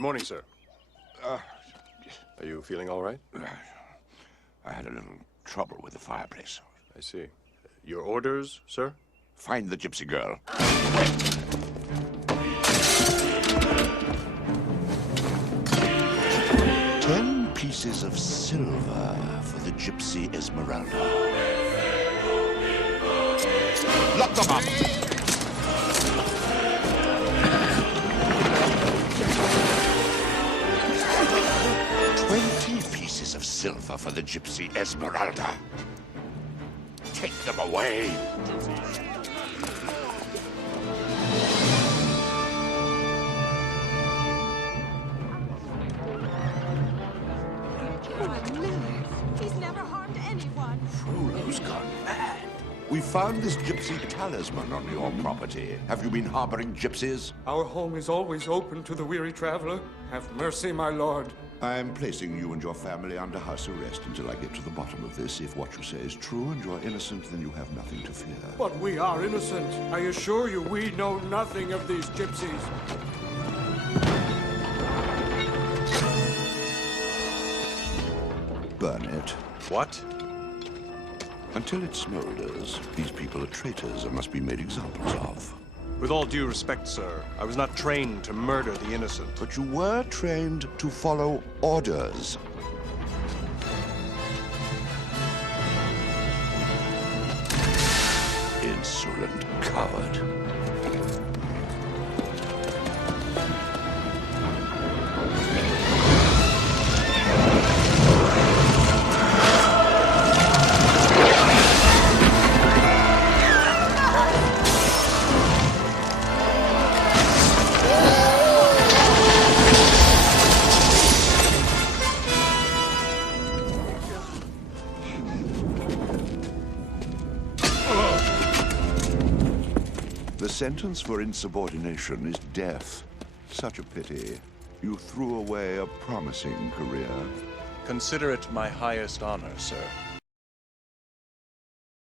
Morning, sir. Are you feeling all right? I had a little trouble with the fireplace. I see. Your orders, sir? Find the gypsy girl. 10 pieces of silver for the gypsy Esmeralda. Lock them up! Of silver for the gypsy Esmeralda. Take them away. He's never harmed anyone. Frollo's gone mad. We found this gypsy talisman on your property. Have you been harboring gypsies? Our home is always open to the weary traveler. Have mercy, my lord. I am placing you and your family under house arrest until I get to the bottom of this. If what you say is true and you're innocent, then you have nothing to fear. But we are innocent. I assure you, we know nothing of these gypsies. Burn it. What? Until it smolders, these people are traitors and must be made examples of. With all due respect, sir, I was not trained to murder the innocent. But you were trained to follow orders. Insolent coward. The sentence for insubordination is death. Such a pity. You threw away a promising career. Consider it my highest honor, sir.